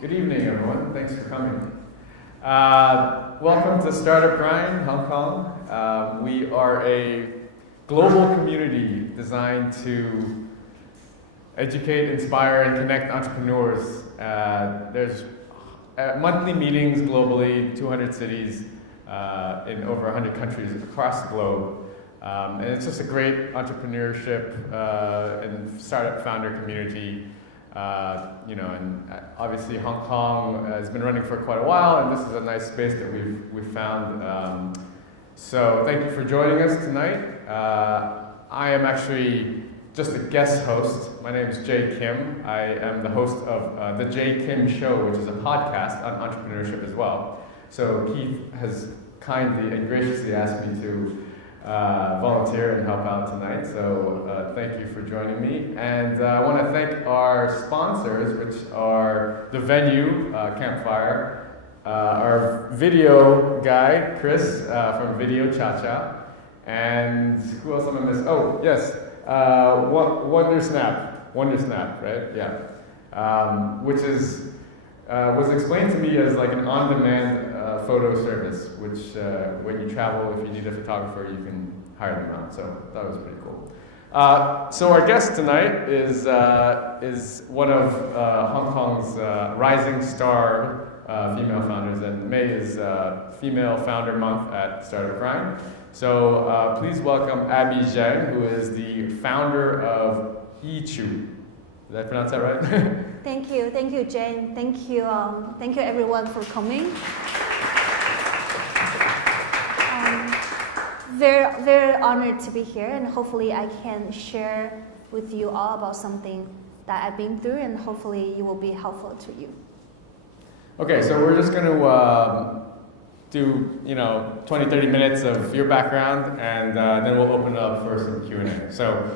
Good evening, everyone. Thanks for coming. Welcome to Startup Grind, Hong Kong. We are a global community designed to educate, inspire, and connect entrepreneurs. There's monthly meetings globally, 200 cities in over 100 countries across the globe. And it's just a great entrepreneurship and startup founder community. And obviously Hong Kong has been running for quite a while, and this is a nice space that we've found. So thank you for joining us tonight. I am actually just a guest host. My name is Jay Kim. I am the host of The Jay Kim Show, which is a podcast on entrepreneurship as well. So Keith has kindly and graciously asked me to volunteer and help out tonight, so thank you for joining me. And I want to thank our sponsors, which are the venue, Campfire, our video guy, Chris from Video Cha Cha, and who else am I missing? Oh, yes, Wonder Snap, right? Yeah, which is was explained to me as like an on-demand photo service, which when you travel, if you need a photographer, you can hire them out. So that was pretty cool. So our guest tonight is one of Hong Kong's rising star female founders, and May is Female Founder Month at Startup Grind. So please welcome Abby Zhang, who is the founder of YEECHOO. Did I pronounce that right? Thank you, Jane. Thank you everyone for coming. Very honored to be here, and hopefully I can share with you all about something that I've been through, and hopefully it will be helpful to you. Okay, so we're just going to do 20-30 minutes of your background, and then we'll open it up for some Q&A. So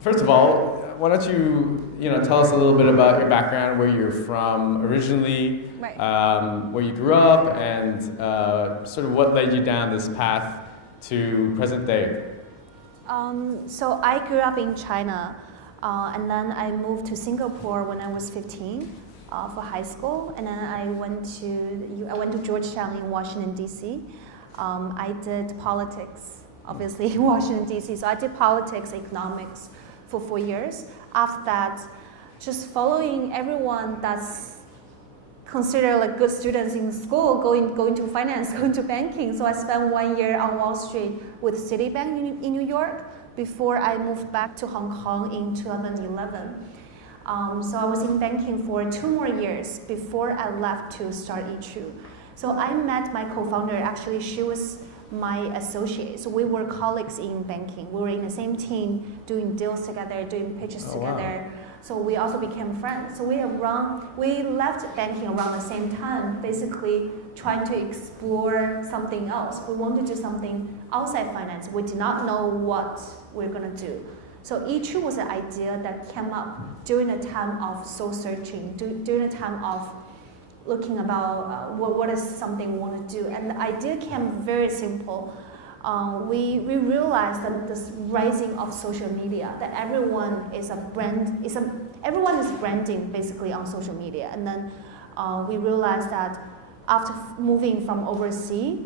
first of all, why don't you tell us a little bit about your background, where you're from originally, right. Where you grew up, and sort of what led you down this path to present day. So I grew up in China, and then I moved to Singapore when I was 15 for high school, and then I went to Georgetown in Washington D.C. I did politics, obviously in Washington D.C. So I did politics, economics for 4 years. After that, just following everyone that's considered like good students in school, going to finance, going to banking. So I spent 1 year on Wall Street with Citibank in New York before I moved back to Hong Kong in 2011. So I was in banking for 2 more years before I left to start YEECHOO. So I met my co-founder. Actually, she was my associate. So we were colleagues in banking. We were in the same team, doing deals together, doing pitches together. Wow. So we also became friends. So we left banking around the same time, basically trying to explore something else. We wanted to do something outside finance. We did not know what we were going to do. So YEECHOO was an idea that came up during a time of soul searching, during a time of looking about what is something we want to do. And the idea came very simple. We realized that this rising of social media, that everyone is everyone is branding basically on social media. And then we realized that after moving from overseas,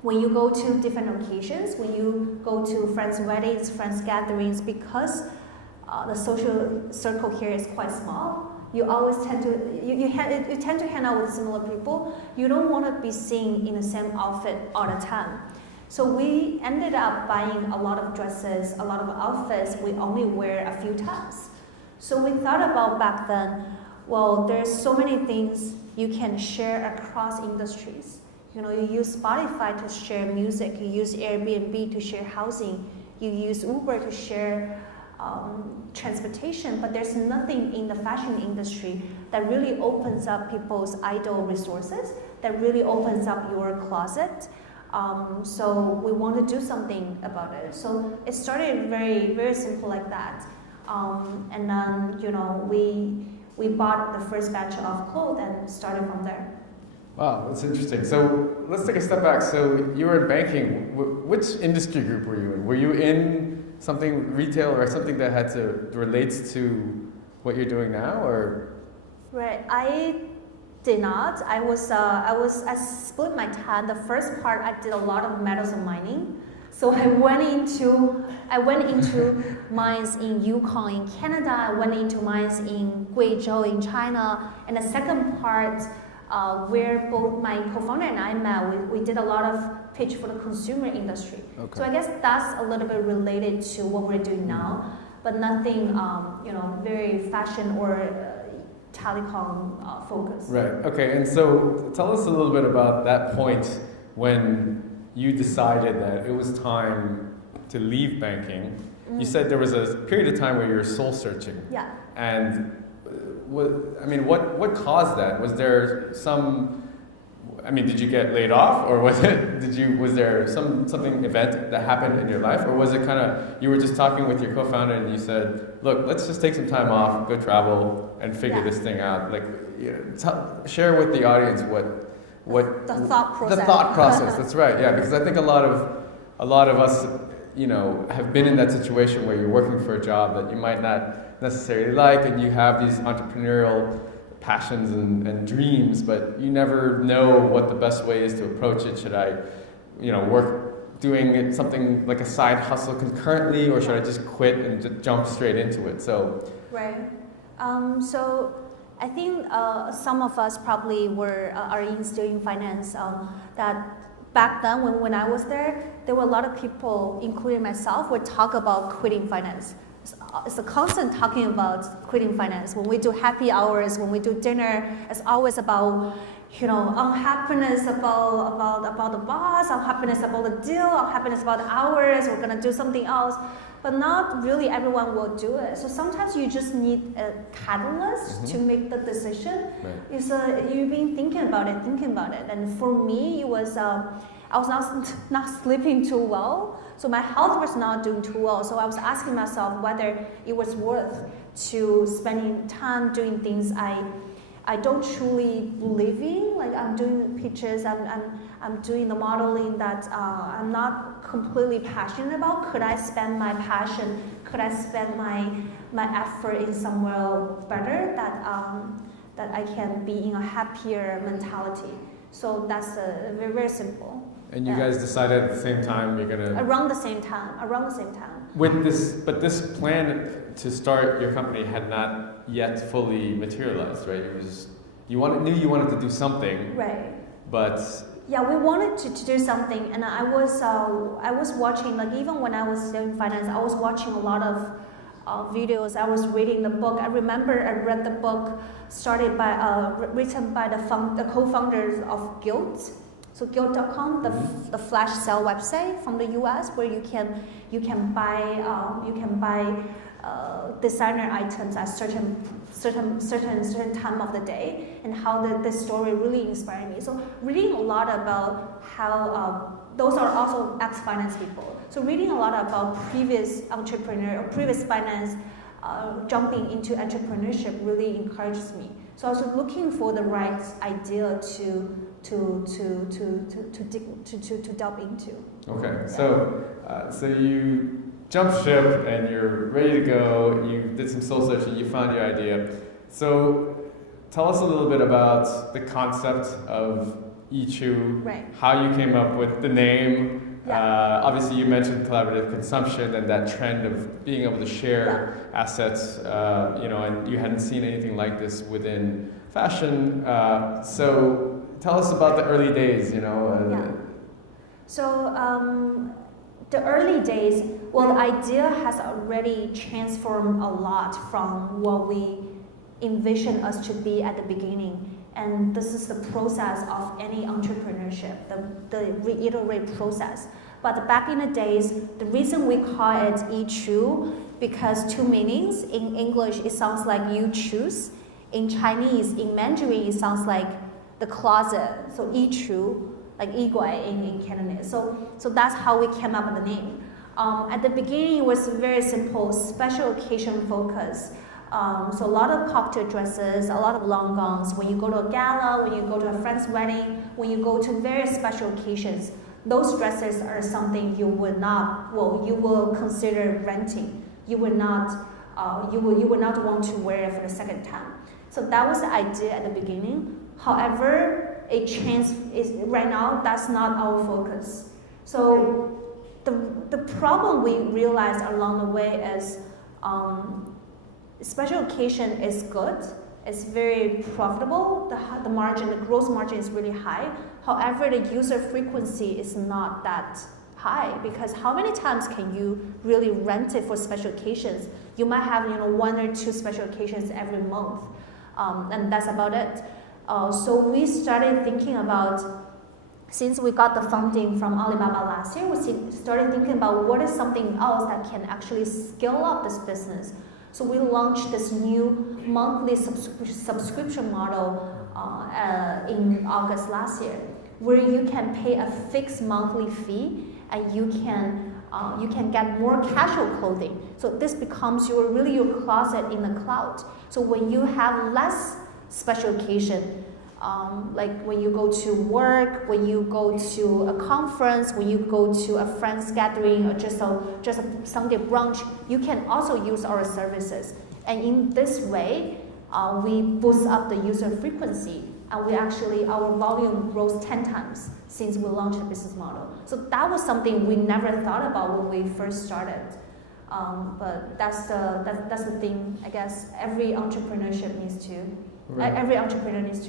when you go to different occasions, when you go to friends' weddings, friends' gatherings, because the social circle here is quite small, you always tend to hang out with similar people. You don't want to be seen in the same outfit all the time. So we ended up buying a lot of dresses, a lot of outfits we only wear a few times. So we thought about back then, well, there's so many things you can share across industries. You use Spotify to share music, you use Airbnb to share housing, you use Uber to share transportation, but there's nothing in the fashion industry that really opens up people's idle resources, that really opens up your closet. So we want to do something about it. So it started very, very simple like that. And then, we bought the first batch of clothes and started from there. Wow, that's interesting. So let's take a step back. So you were in banking. Which industry group were you in? Were you in something retail or something that relates to what you're doing now, or? Right. I did not. I split my time. The first part I did a lot of metals and mining. So I went into mines in Yukon in Canada. I went into mines in Guizhou in China. And the second part, where both my co-founder and I met, we did a lot of pitch for the consumer industry. Okay. So I guess that's a little bit related to what we're doing now, but nothing, very fashion or telecom focused. Right. Okay. And so tell us a little bit about that point when you decided that it was time to leave banking. You said there was a period of time where you were soul searching. Yeah. And what caused that? Was there did you get laid off, or was there something event that happened in your life, or was it kind of you were just talking with your co-founder and you said, look, let's just take some time off, go travel, and figure this thing out. Like, share with the audience what the thought process. The thought process. That's right. Yeah, because I think a lot of us, have been in that situation where you're working for a job that you might not necessarily like, and you have these entrepreneurial passions and dreams, but you never know what the best way is to approach it. Should I, work doing something like a side hustle concurrently, or should I just quit and just jump straight into it? So right. So I think some of us probably are still in finance. That back then when I was there were a lot of people, including myself, would talk about quitting finance. It's a constant talking about quitting finance. When we do happy hours, when we do dinner, it's always about, unhappiness about the boss, unhappiness about the deal, unhappiness about the hours, we're gonna do something else. But not really everyone will do it. So sometimes you just need a catalyst to make the decision. Right. You've been thinking about it. And for me, it was, I was not sleeping too well. So my health was not doing too well. So I was asking myself whether it was worth to spending time doing things I don't truly believe in. Like I'm doing pitches, I'm doing the modeling that I'm not completely passionate about. Could I spend my passion? Could I spend my effort in somewhere better that I can be in a happier mentality? So that's very, very simple. And you guys decided at the same time you're gonna around the same time. With this plan to start your company had not yet fully materialized, right? You knew you wanted to do something, right? But yeah, we wanted to do something, and I was watching, like even when I was still in finance, I was watching a lot of videos. I was reading the book. I remember I read the book written by the co-founders of Guild. So Guild.com, the flash sale website from the U.S. where you can buy designer items at certain time of the day, and how this story really inspired me. So reading a lot about how those are also ex-finance people. So reading a lot about previous entrepreneur or previous finance jumping into entrepreneurship really encourages me. So I was looking for the right idea to delve into. Okay, so you jumped ship and you're ready to go. You did some soul searching. You found your idea. So tell us a little bit about the concept of YEECHOO. Right. How you came up with the name. Yeah. Obviously, you mentioned collaborative consumption and that trend of being able to share assets. And you hadn't seen anything like this within fashion. So tell us about the early days. So the early days, well, the idea has already transformed a lot from what we envisioned us to be at the beginning. And this is the process of any entrepreneurship, the reiterate process. But back in the days, the reason we call it YEECHOO, because two meanings. In English, it sounds like you choose. In Chinese, in Mandarin, it sounds like the closet. So YEECHOO, like 衣柜 in Cantonese. So that's how we came up with the name. At the beginning, it was very simple, special occasion focus. So a lot of cocktail dresses, a lot of long gowns. When you go to a gala, when you go to a friend's wedding, when you go to very special occasions, those dresses are something you will consider renting. You would not want to wear it for the second time. So that was the idea at the beginning. However, it changed. Right now, that's not our focus. So the problem we realized along the way is special occasion is good. It's very profitable. The margin, the gross margin is really high. However, the user frequency is not that high, because how many times can you really rent it for special occasions? You might have 1 or 2 special occasions every month, and that's about it. So we started thinking about, since we got the funding from Alibaba last year, we started thinking about what is something else that can actually scale up this business. So we launched this new monthly subscription model in August last year, where you can pay a fixed monthly fee and you can get more casual clothing. So this becomes your closet in the cloud. So when you have less special occasion, like when you go to work, when you go to a conference, when you go to a friend's gathering, or just a Sunday brunch, you can also use our services. And in this way, we boost up the user frequency, and our volume grows 10 times since we launched the business model. So that was something we never thought about when we first started. But that's the thing, I guess, every entrepreneur needs to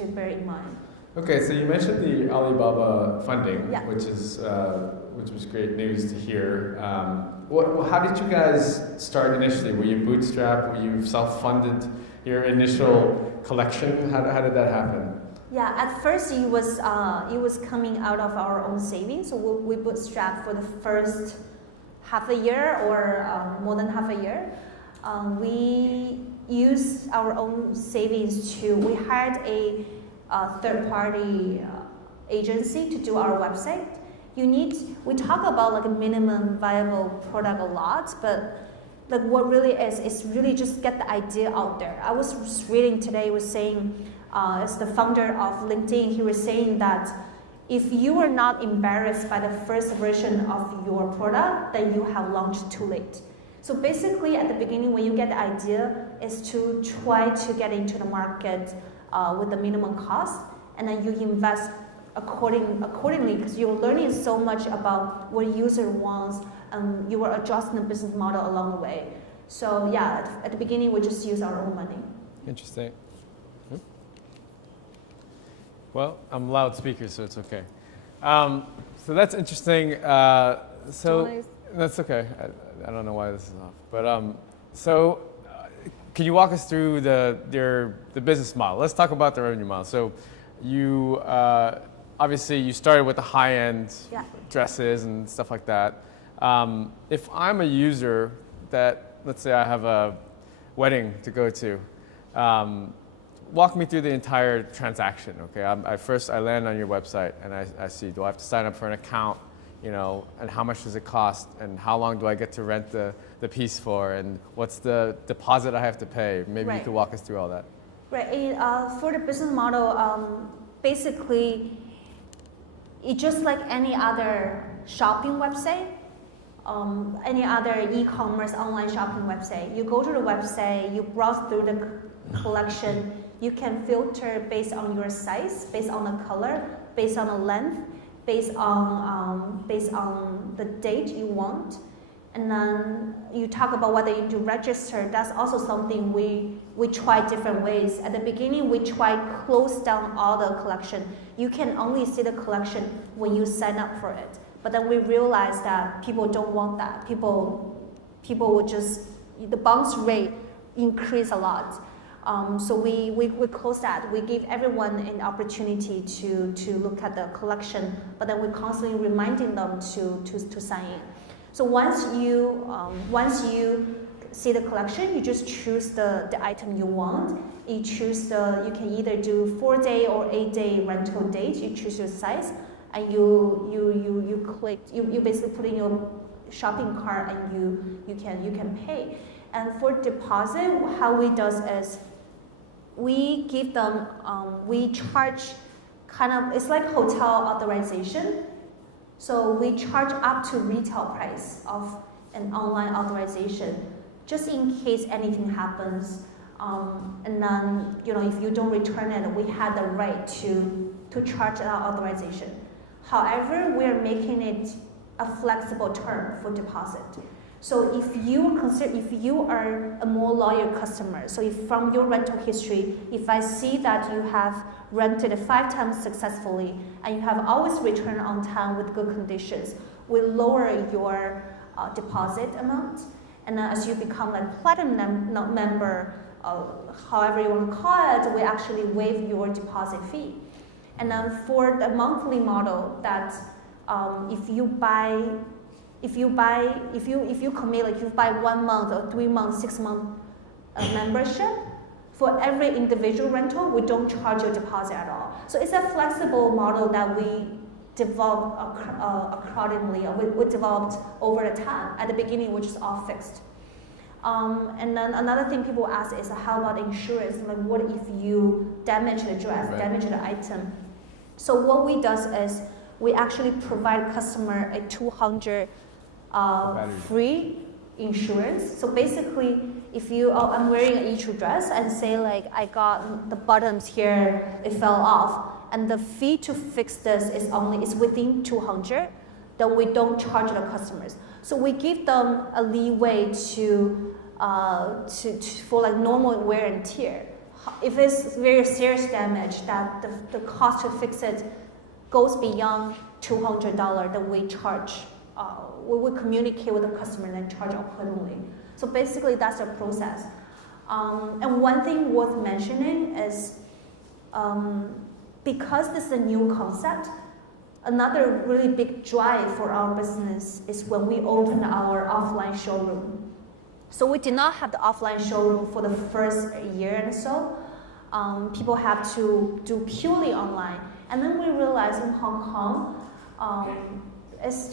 bear in mind. Okay, so you mentioned the Alibaba funding, Yeah. which was great news to hear. How did you guys start initially? Were you bootstrapped? Were you self-funded your initial collection? How did that happen? Yeah, at first it was coming out of our own savings. So we bootstrapped for the first half a year or more than half a year. We used our own savings we hired a third-party agency to do our website. We talk about like a minimum viable product a lot, but like what really is really just get the idea out there. I was just reading today, was saying, as the founder of LinkedIn, he was saying that if you are not embarrassed by the first version of your product, then you have launched too late. So basically, at the beginning, when you get the idea, is to try to get into the market with the minimum cost, and then you invest accordingly, because you're learning so much about what user wants, and you are adjusting the business model along the way. So yeah, at the beginning, we just use our own money. Interesting. Well, I'm loudspeaker, so it's okay. So that's interesting. That's okay. I don't know why this is off. But can you walk us through the business model? Let's talk about the revenue model. So you obviously you started with the high-end dresses and stuff like that. If I'm a user that, let's say I have a wedding to go to, walk me through the entire transaction. Okay, I land on your website and I see, do I have to sign up for an account? And how much does it cost, and how long do I get to rent the piece for, and what's the deposit I have to pay? Maybe you could walk us through all that. Right. For the business model, basically, it's just like any other shopping website, any other e-commerce online shopping website. You go to the website, you browse through the collection. You can filter based on your size, based on the color, based on the length, based on the date you want. And then you talk about whether you do register. That's also something we try different ways. At the beginning, we try close down all the collection. You can only see the collection when you sign up for it. But then we realized that people don't want that. People would just, the bounce rate increase a lot. So we close that. We give everyone an opportunity to look at the collection, but then we're constantly reminding them to sign in. So once you see the collection, you just choose the item you want. You can either do 4-day or 8-day rental date. You choose your size, and you click. You basically put in your shopping cart, and you can pay. And for deposit, how we does is we give them, we charge it's like hotel authorization. So we charge up to retail price of an online authorization, just in case anything happens. And then, if you don't return it, we had the right to charge an authorization. However, we are making it a flexible term for deposit. So if you are a more loyal customer, so if from your rental history, if I see that you have rented 5 times successfully and you have always returned on time with good conditions, we lower your deposit amount. And then as you become like platinum member, however you want to call it, we actually waive your deposit fee. And then for the monthly model, that if you commit, like you buy 1 month or 3 months, 6 month membership, for every individual rental, we don't charge your deposit at all. So it's a flexible model that we developed accordingly, we developed over the time. At the beginning, which is all fixed. And then another thing people ask is, how about insurance? Like, what if you damage the dress, damage the item? So what we do is, we actually provide customer a 200 free insurance. So basically, if I'm wearing an YEECHOO dress and say like I got the buttons here, it fell off, and the fee to fix this is within 200, then we don't charge the customers. So we give them a leeway for like normal wear and tear. If it's very serious damage that the cost to fix it goes beyond $200, then we charge. We will communicate with the customer and then charge accordingly. So basically, that's the process. And one thing worth mentioning is, because this is a new concept, another really big drive for our business is when we open our offline showroom. So we did not have the offline showroom for the first year or so. People have to do purely online. And then we realized in Hong Kong,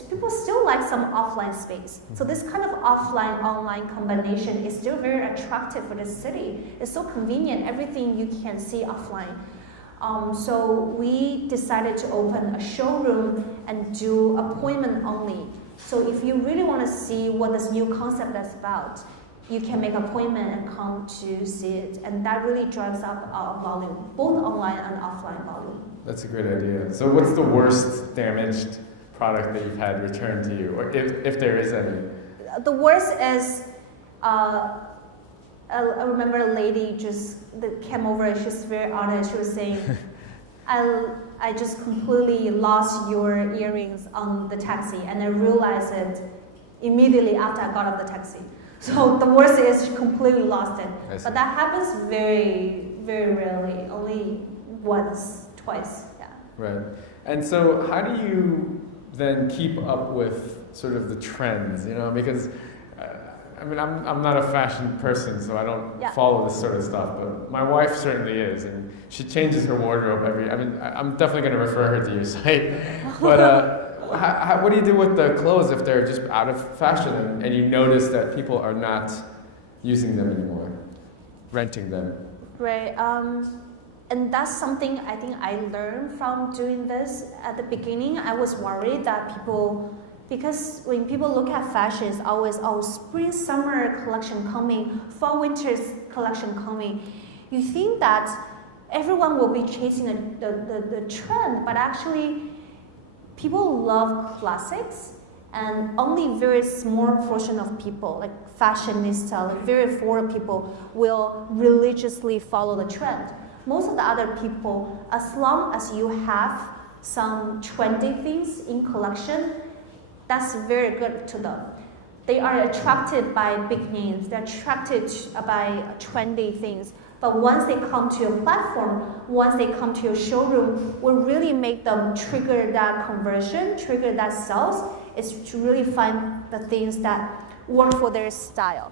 people still like some offline space. So this kind of offline-online combination is still very attractive for the city. It's so convenient, everything you can see offline. So we decided to open a showroom and do appointment only. So if you really want to see what this new concept is about, you can make an appointment and come to see it. And that really drives up our volume, both online and offline volume. That's a great idea. So what's the worst damaged product that you've had returned to you, or if there is any? The worst is, I remember a lady that came over and she's very honest. She was saying, I just completely lost your earrings on the taxi, and I realized it immediately after I got off the taxi. So the worst is she completely lost it. But that happens very, very rarely, only once, twice, yeah. Right. And so how do you then keep up with sort of the trends, because I'm not a fashion person, so I don't follow this sort of stuff, but my wife certainly is, and she changes her wardrobe I'm definitely going to refer her to your site, but what do you do with the clothes if they're just out of fashion and you notice that people are not using them anymore, renting them? Right. And that's something I think I learned from doing this. At the beginning, I was worried that because when people look at fashion, it's always, spring, summer collection coming, fall, winter collection coming. You think that everyone will be chasing the trend, but actually, people love classics, and only very small portion of people, like fashionista, like very forward people, will religiously follow the trend. Most of the other people, as long as you have some trendy things in collection, that's very good to them. They are attracted by big names, they're attracted by trendy things. But once they come to your platform, once they come to your showroom, what really make them trigger that conversion, trigger that sales, is to really find the things that work for their style,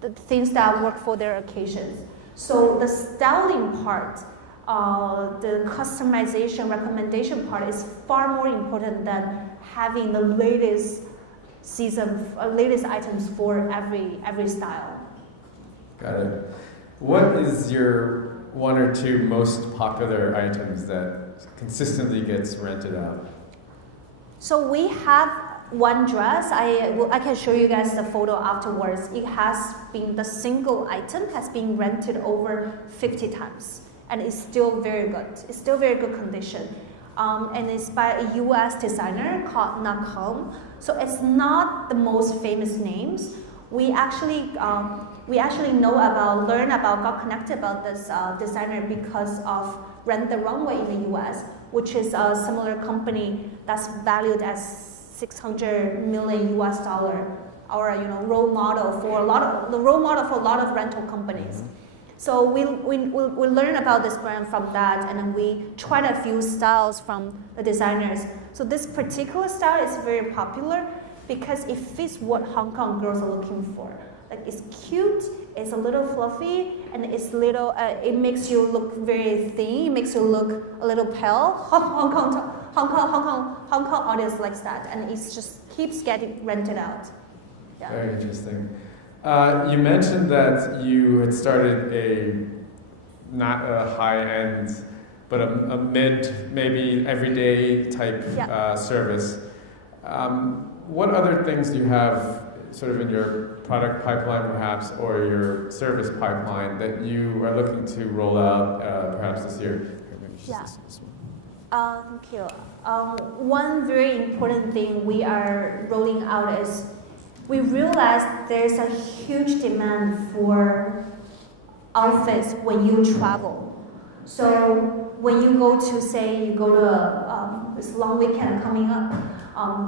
the things that work for their occasions. So the styling part, the customization, recommendation part is far more important than having the latest latest items for every style. Got it. What is your 1 or 2 most popular items that consistently gets rented out? So we one dress, I can show you guys the photo afterwards. It has been, the single item has been rented over 50 times. And it's still very good. It's still very good condition. And it's by a US designer called Nakam. So it's not the most famous names. We actually learn about, got connected about this designer because of Rent the Runway in the US, which is a similar company that's valued as $600 million US, our role model for a lot of rental companies. So we learn about this brand from that, and then we tried a few styles from the designers. So this particular style is very popular because it fits what Hong Kong girls are looking for. Like, it's cute, it's a little fluffy, and it's little. It makes you look very thin. It makes you look a little pale. Hong Kong audience likes that, and it just keeps getting rented out. Yeah. Very interesting. You mentioned that you had started not a high-end, but a mid, maybe everyday type service. What other things do you have sort of in your product pipeline perhaps, or your service pipeline that you are looking to roll out perhaps this year? Yeah. Thank you. One very important thing we are rolling out is we realized there's a huge demand for outfits when you travel. So when you go to, say, you go to this long weekend coming up,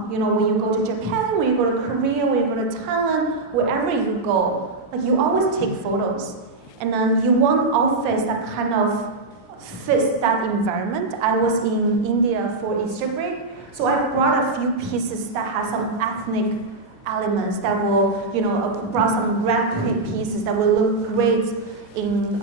when you go to Japan, when you go to Korea, when you go to Thailand, wherever you go, like, you always take photos. And then you want outfits that kind of fits that environment. I was in India for Easter break, so I brought a few pieces that has some ethnic elements that will, brought some red pieces that will look great in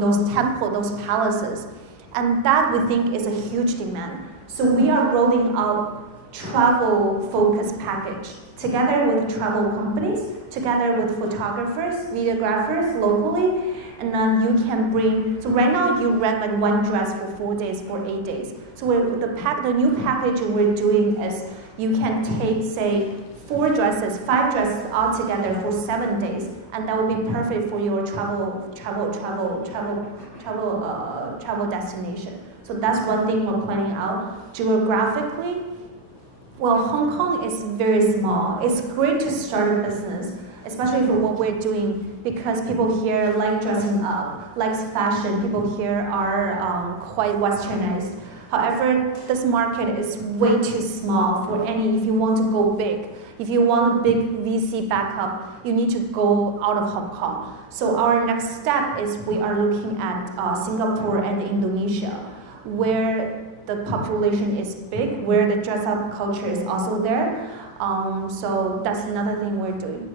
those temples, those palaces. And that, we think, is a huge demand. So we are rolling out travel-focused package together with travel companies, together with photographers, videographers locally, and then you can bring. So right now you rent like one dress for 4 days, for 8 days. So the new package we're doing is you can take, say, 4 dresses, 5 dresses all together for 7 days, and that will be perfect for your travel destination. So that's one thing we're planning out. Geographically, well, Hong Kong is very small. It's great to start a business, especially for what we're doing, because people here like dressing up, likes fashion. People here are quite westernized. However, this market is way too small for if you want to go big. If you want a big VC backup, you need to go out of Hong Kong. So our next step is we are looking at Singapore and Indonesia, where the population is big, where the dress-up culture is also there. So that's another thing we're doing.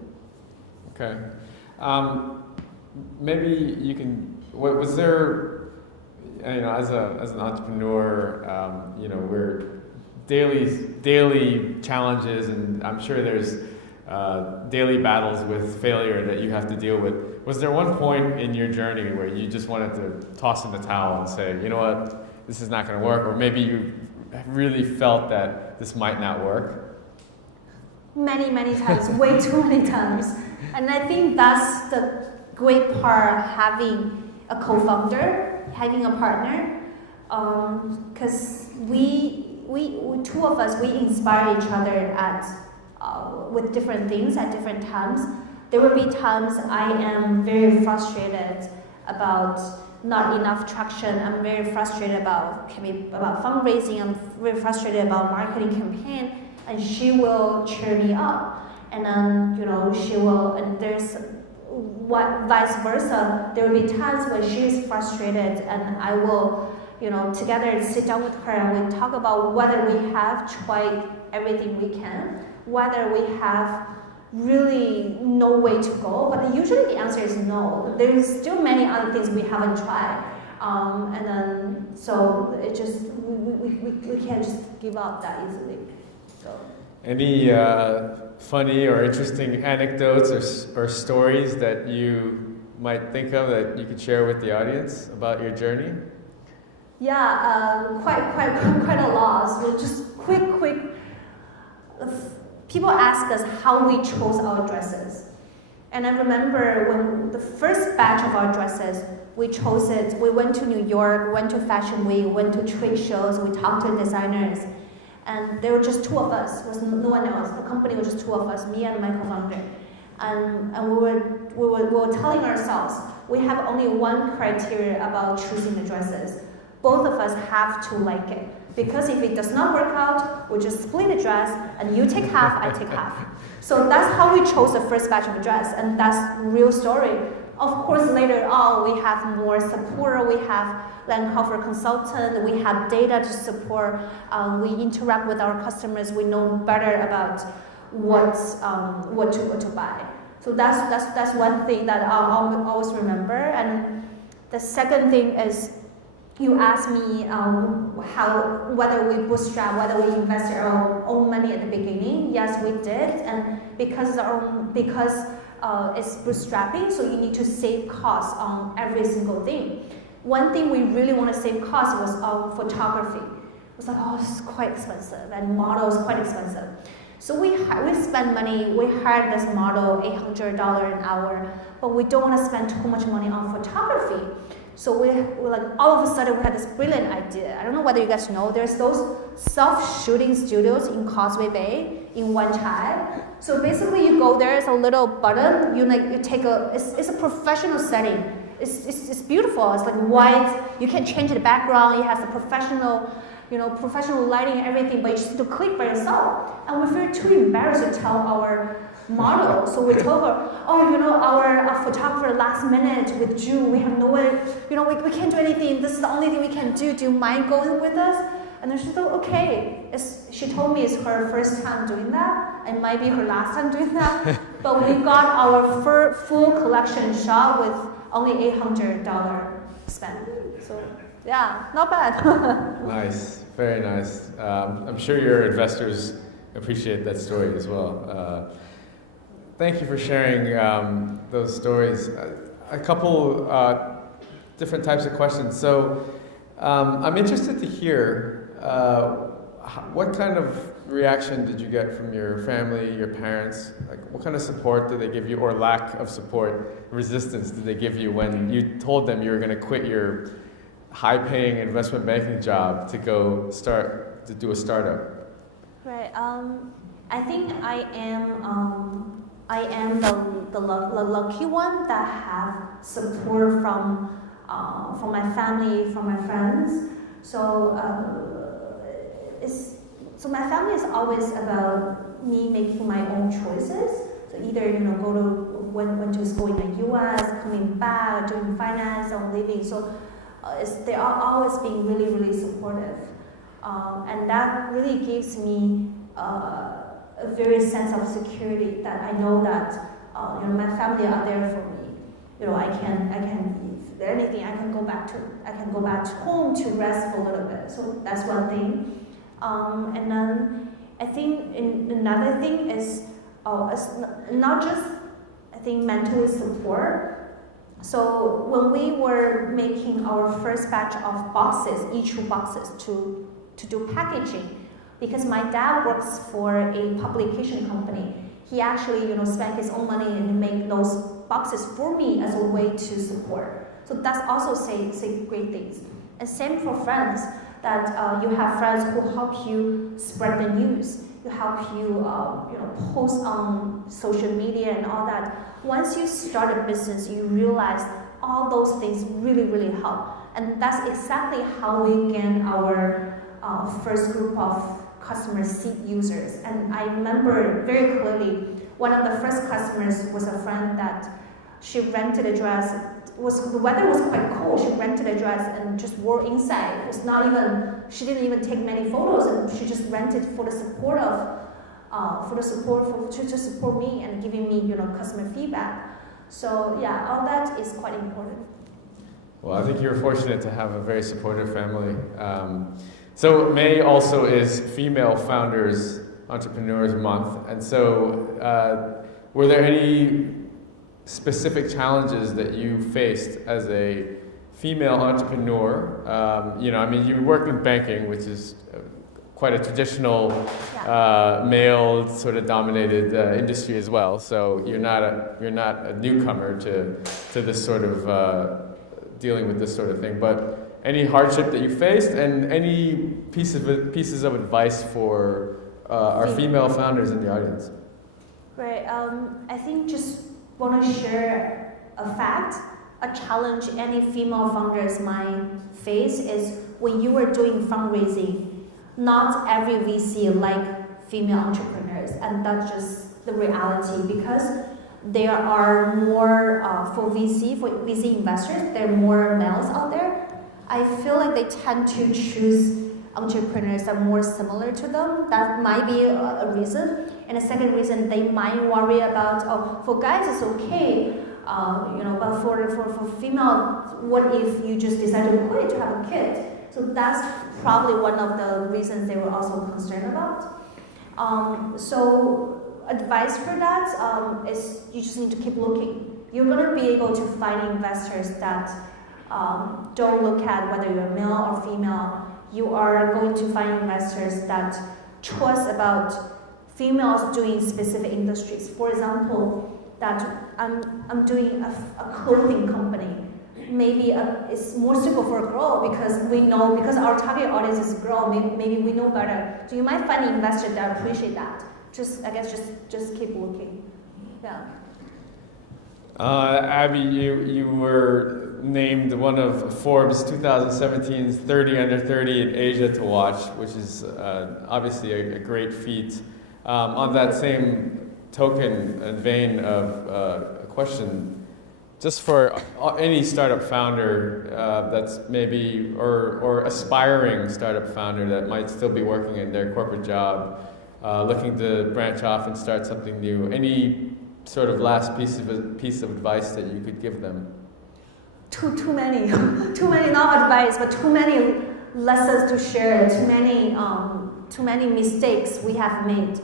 Okay. Maybe you can. Was there, as an entrepreneur, we're daily challenges, and I'm sure there's daily battles with failure that you have to deal with. Was there one point in your journey where you just wanted to toss in the towel and say, you know what, this is not going to work, or maybe you really felt that this might not work? Many times, way too many times. And I think that's the great part, having a co-founder, having a partner, because we two of us, we inspire each other with different things at different times. There will be times I am very frustrated about not enough traction. I'm very frustrated about fundraising. I'm very frustrated about marketing campaign, and she will cheer me up. And then she will. And there's vice versa. There will be times when she is frustrated, and I will, together sit down with her and we talk about whether we have tried everything we can, whether we have really no way to go, but usually the answer is no. There's still many other things we haven't tried, and then so it just we can't just give up that easily. So. Any funny or interesting anecdotes or stories that you might think of that you could share with the audience about your journey? Yeah, quite a lot. So just quick people ask us how we chose our dresses. And I remember when the first batch of our dresses, we chose it, we went to New York, went to Fashion Week, went to trade shows, we talked to designers, and there were just two of us, there was no one else. The company was just two of us, me and my co-founder. And we were telling ourselves, we have only one criteria about choosing the dresses. Both of us have to like it. Because if it does not work out, we just split the dress, and you take half, I take half. So that's how we chose the first batch of the dress, and that's the real story. Of course, later on, we have more support, we have land cover consultant, we have data to support, we interact with our customers, we know better about what to buy. So that's one thing that I'll always remember. And the second thing is, you asked me whether we bootstrap, whether we invested our own money at the beginning. Yes, we did, and because it's bootstrapping, so you need to save costs on every single thing. One thing we really want to save costs was on photography. It was like, oh, this is quite expensive, and model is quite expensive. So we spend money, we hired this model, $800 an hour, but we don't want to spend too much money on photography. So we're like, all of a sudden we had this brilliant idea. I don't know whether you guys know, there's those self-shooting studios in Causeway Bay, in Wanchai. So basically you go there, it's a little button, you take it's a professional setting. It's beautiful, it's like white, you can change the background, it has the professional lighting and everything, but you just need to click by yourself. And we feel too embarrassed to tell our model. So we told her, oh, our photographer last minute withdrew. We have no way, we can't do anything. This is the only thing we can do. Do you mind going with us? And then she thought, okay. She told me it's her first time doing that. It might be her last time doing that. But we got our full collection shot with only $800 spent. So yeah, not bad. Nice, very nice. I'm sure your investors appreciate that story as well. Thank you for sharing those stories. A couple different types of questions. So I'm interested to hear what kind of reaction did you get from your family, your parents? Like, what kind of support did they give you, or lack of support, resistance did they give you when you told them you were going to quit your high-paying investment banking job to go to do a startup? Right. I think I am the lucky one that have support from my family, from my friends. So my family is always about me making my own choices. So either go to went to school in the U.S., coming back, doing finance, or living. So they are always being really, really supportive, and that really gives me a very sense of security that I know that my family are there for me. I can if there's anything I can go back to home to rest for a little bit. So that's one thing. And then I think another thing is not just mentally support. So when we were making our first batch of boxes, YEECHOO boxes to do packaging, because my dad works for a publication company, he actually spent his own money and made those boxes for me as a way to support. So that's also say great things. And same for friends, that you have friends who help you spread the news, who help you post on social media and all that. Once you start a business, you realize all those things really, really help. And that's exactly how we gain our first group of customer seat users. And I remember very clearly, one of the first customers was a friend that she rented a dress. The weather was quite cold. She rented a dress and just wore inside. She didn't even take many photos, and she just rented for the support to support me and giving me customer feedback. So yeah, all that is quite important. Well, I think you're fortunate to have a very supportive family. So May also is Female Founders Entrepreneurs Month, and so were there any specific challenges that you faced as a female entrepreneur? You work in banking, which is quite a traditional Yeah. male sort of dominated industry as well. So you're not a newcomer to this sort of dealing with this sort of thing. But any hardship that you faced, and any pieces of advice for our female founders in the audience. Right. I think just want to share a fact, a challenge any female founders might face is when you are doing fundraising, not every VC like female entrepreneurs, and that's just the reality because there are more for VC investors, there are more males out there. I feel like they tend to choose entrepreneurs that are more similar to them. That might be a reason. And a second reason, they might worry about, oh, for guys it's okay, but for female, what if you just decide to quit to have a kid? So that's probably one of the reasons they were also concerned about. So advice for that is you just need to keep looking. You're going to be able to find investors that don't look at whether you're male or female. You are going to find investors that trust about females doing specific industries. For example, that I'm doing a clothing company. Maybe it's more suitable for a girl because we know, because our target audience is a girl, maybe we know better. So you might find investors that appreciate that. I guess just keep looking. Yeah. Abby, you were named one of Forbes 2017's 30 under 30 in Asia to watch, which is obviously a great feat. On that same token and vein of a question, just for any startup founder that's maybe, or aspiring startup founder that might still be working in their corporate job, looking to branch off and start something new, any sort of last piece of advice that you could give them? Too many, not advice, but too many lessons to share, too many mistakes we have made.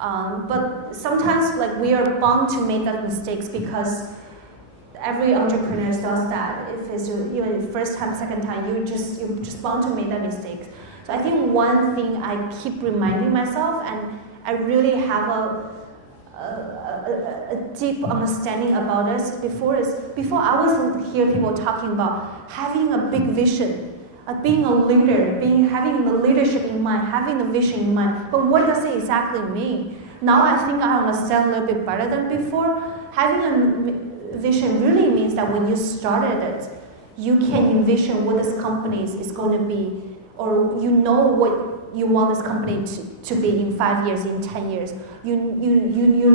But sometimes we are bound to make that mistakes because every entrepreneur does that. If it's even first time, second time, you're just bound to make that mistakes. So I think one thing I keep reminding myself, and I really have a deep understanding about this before I was hear people talking about having a big vision, being a leader, having the leadership in mind, having the vision in mind. But what does it exactly mean? Now I think I understand a little bit better than before. Having a vision really means that when you started it, you can envision what this company is going to be, or you know what you want this company to be in 5 years, in 10 years. You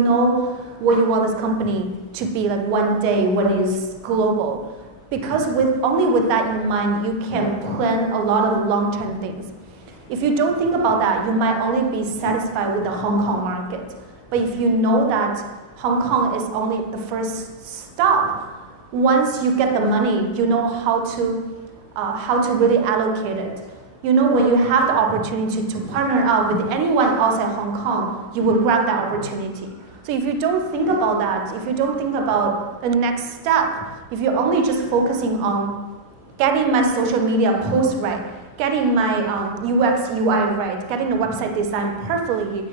know what you want this company to be like one day when it's global. Because only with that in mind, you can plan a lot of long-term things. If you don't think about that, you might only be satisfied with the Hong Kong market. But if you know that Hong Kong is only the first stop, once you get the money, you know how to really allocate it. You know, when you have the opportunity to partner out with anyone outside Hong Kong, you will grab that opportunity. So if you don't think about that, if you don't think about the next step, if you're only just focusing on getting my social media posts right, getting my UX, UI right, getting the website design perfectly,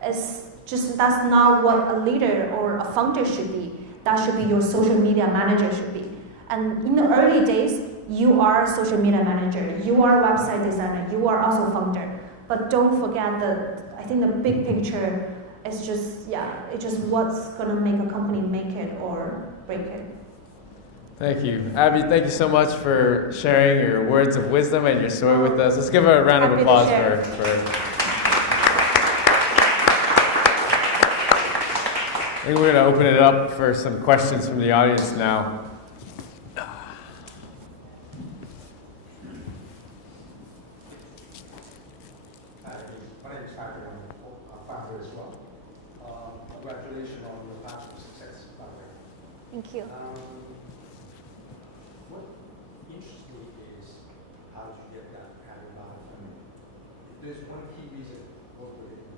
that's not what a leader or a founder should be. That should be your social media manager should be. And in the early days, you are a social media manager, you are a website designer, you are also founder. But don't forget I think the big picture is it's just what's gonna make a company make it or break it. Thank you. Abby, thank you so much for sharing your words of wisdom and your story with us. Let's give a round of applause for I think we're gonna open it up for some questions from the audience now. Congratulations on your past success, by the way. Thank you. What interests me is how did you get that Alibaba funding? If there's one key reason, what would it be?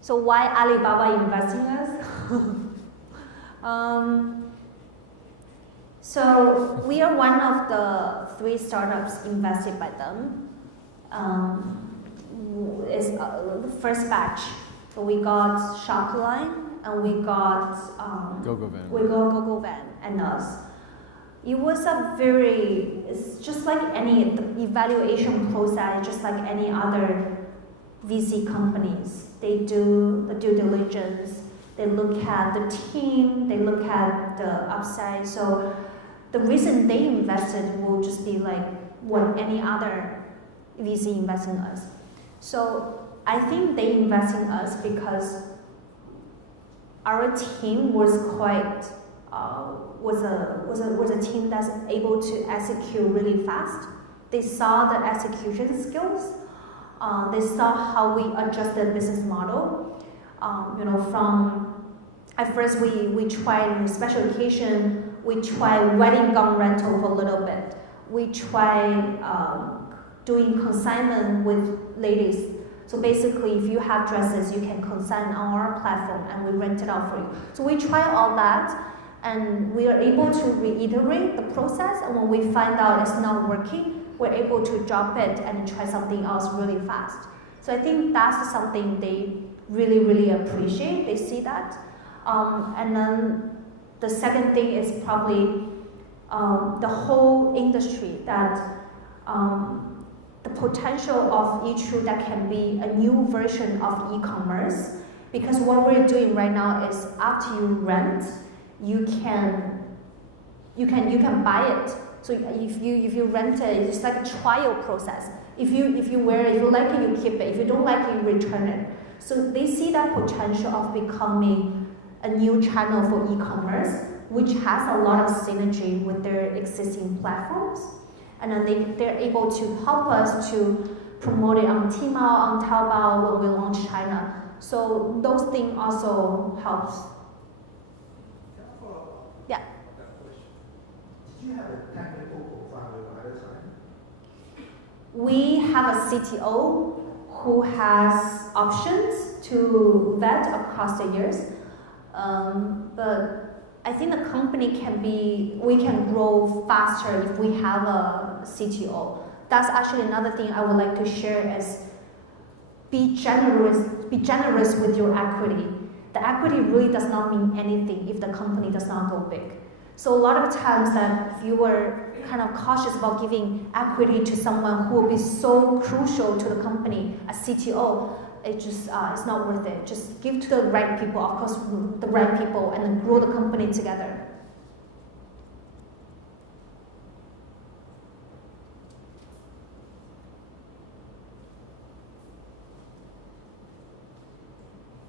So why Alibaba investing us? So we are one of the 3 startups invested by them. is the first batch. So we got Shopline and we got GoGo Van and us. It was it's just like any evaluation process, just like any other VC companies. They do the due diligence, they look at the team, they look at the upside. So the reason they invested will just be like what any other VC invests in us. So I think they invest in us because our team was quite was a team that's able to execute really fast. They saw the execution skills. They saw how we adjusted the business model. From at first we tried special occasion. We tried wedding gown rental for a little bit. We tried doing consignment with ladies. So basically, if you have dresses, you can consign on our platform and we rent it out for you. So we try all that and we are able to reiterate the process, and when we find out it's not working, we're able to drop it and try something else really fast. So I think that's something they really, really appreciate. They see that. And then the second thing is probably the whole industry, that the potential of YEECHOO that can be a new version of e-commerce. Because what we're doing right now is after you rent, you can buy it. So if you rent it, it's like a trial process. If you wear it, if you like it, you keep it. If you don't like it, you return it. So they see that potential of becoming a new channel for e-commerce, which has a lot of synergy with their existing platforms. And then they're able to help us to promote it on Tmall, on Taobao when we launch China. So those things also helps. Can I follow up? Yeah. On that question? Did you have a technical co-founder at the time? We have a CTO who has options to vet across the years. But I think the company we can grow faster if we have a CTO. That's actually another thing I would like to share is be generous with your equity. The equity really does not mean anything if the company does not go big. So a lot of times that if you were kind of cautious about giving equity to someone who will be so crucial to the company, a CTO, it's not worth it. Just give to the right people, of course, the right people, and then grow the company together.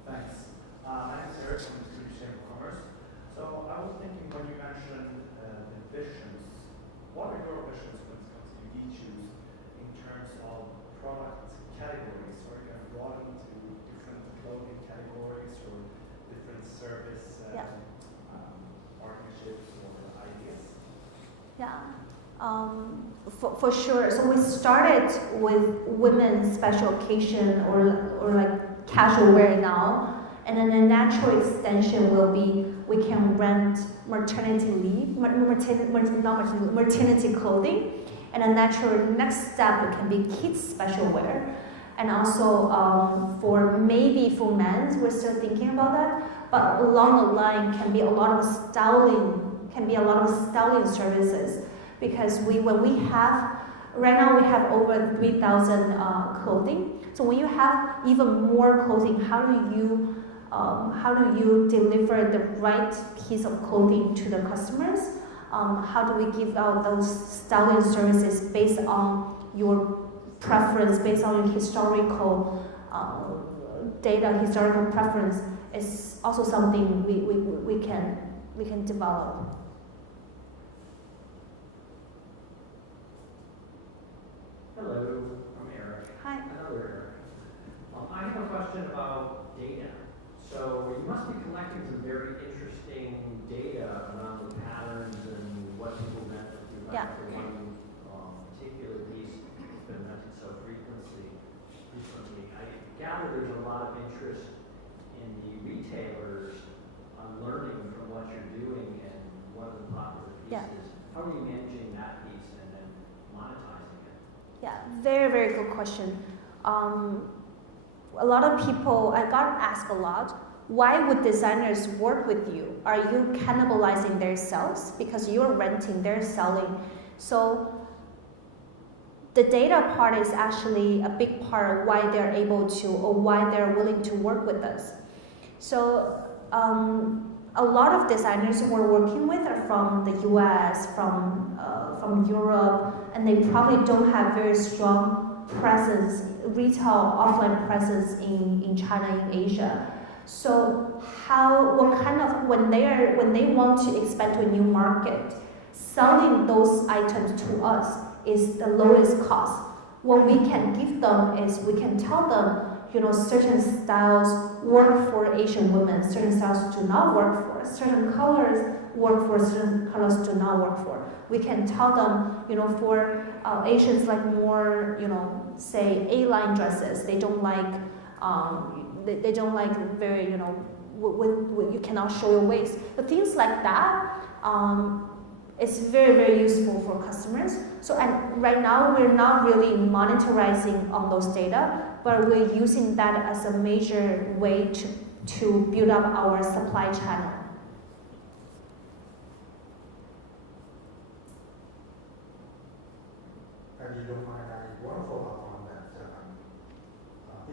Thanks. My name is Eric from the Swedish Chamber of Commerce. So I was thinking when you mentioned ambitions, what are your ambitions when it comes to YEECHOO in terms of product categories? Are you going to broaden to different clothing categories or different service partnerships or ideas? Yeah. For sure. So we started with women's special occasion or like casual wear now, and then the natural extension will be we can rent maternity clothing, and a natural next step can be kids special wear, and also for men, we're still thinking about that, but along the line can be a lot of styling services. Because right now we have over 3,000 clothing. So when you have even more clothing, how do you deliver the right piece of clothing to the customers? How do we give out those styling services based on your preference, based on your historical data, historical preference? Is also something we can develop. Hello, I'm Eric. Hi. Another Eric. I have a question about data. So you must be collecting some very interesting data around the patterns and what people meant with you. Yeah. For one particular piece that's been mentioned so recently. I gather there's a lot of interest in the retailers on learning from what you're doing and what are the popular pieces. Yeah. How are you managing that piece and then monetizing it? Yeah, very, very good question. A lot of people, I got asked a lot, why would designers work with you? Are you cannibalizing their sales? Because you're renting, they're selling. So the data part is actually a big part of why they're able to, or why they're willing to work with us. So a lot of designers we're working with are from the US, from Europe, and they probably don't have very strong presence, retail offline presence in China, in Asia. So when they want to expand to a new market, selling those items to us is the lowest cost. What we can give them is we can tell them, certain styles work for Asian women, certain styles do not work for, certain colors work for, certain colors do not work for. We can tell them, for Asians like more, say A-line dresses, they don't like, they don't like very, you cannot show your waist. But things like that, it's very, very useful for customers. So right now, we're not really monetizing on those data, but we're using that as a major way to build up our supply channel. And you don't mind, I want to follow up on that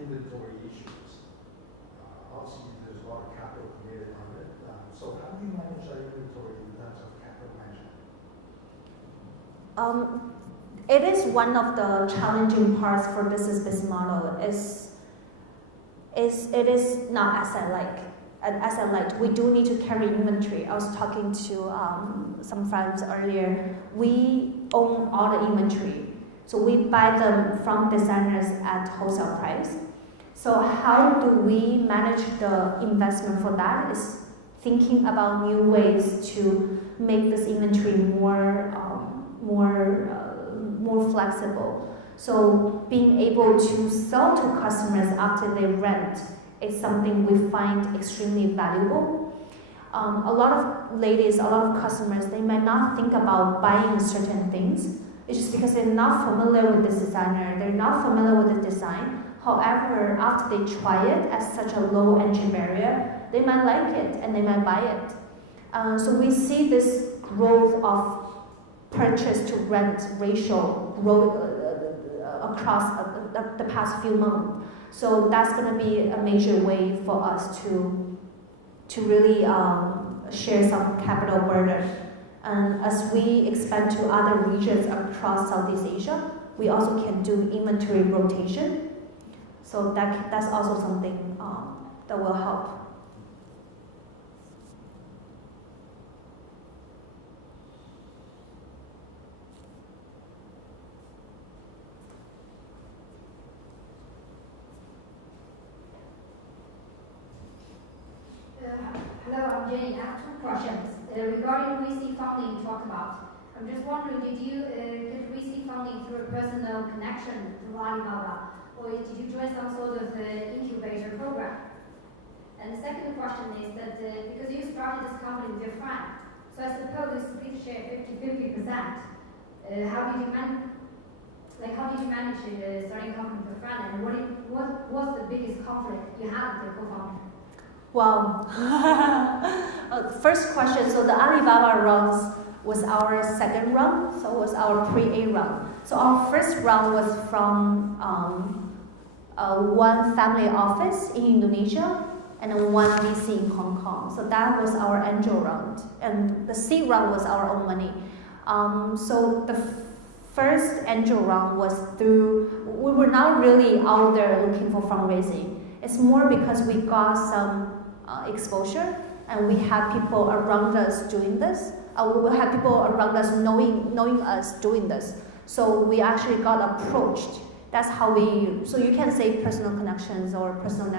inventory issues. Obviously, there's a lot of capital committed on it. So how do you manage that inventory in terms of capital management? It is one of the challenging parts for business model. It is not asset light. We do need to carry inventory. I was talking to some friends earlier. We own all the inventory, so we buy them from designers at wholesale price. So how do we manage the investment for that? Is thinking about new ways to make this inventory more flexible. So being able to sell to customers after they rent is something we find extremely valuable. A lot of ladies, a lot of customers, they might not think about buying certain things. It's just because they're not familiar with this designer, they're not familiar with the design. However, after they try it at such a low entry barrier, they might like it and they might buy it. So we see this growth of purchase to rent ratio grow across the past few months. So that's going to be a major way for us to really share some capital burden. And as we expand to other regions across Southeast Asia, we also can do inventory rotation. So that's also something that will help. Hello, I'm Jenny. I have two questions. Regarding VC funding you talked about, I'm just wondering, did you get VC funding through a personal connection to Alibaba, or did you join some sort of incubator program? And the second question is that because you started this company with your friend, so I suppose you split share 50%. How did you manage starting a company with a friend, and what was the biggest conflict you had with your co-founder? Wow. First question, so the Alibaba rounds was our second round, so it was our pre-A round. So our first round was from one family office in Indonesia and then one VC in Hong Kong. So that was our angel round. And the seed round was our own money. So the first angel round was through, we were not really out there looking for fundraising. It's more because we got some exposure and we had people around us doing this. We had people around us knowing us doing this. So we actually got approached. That's how so you can say personal connections or personal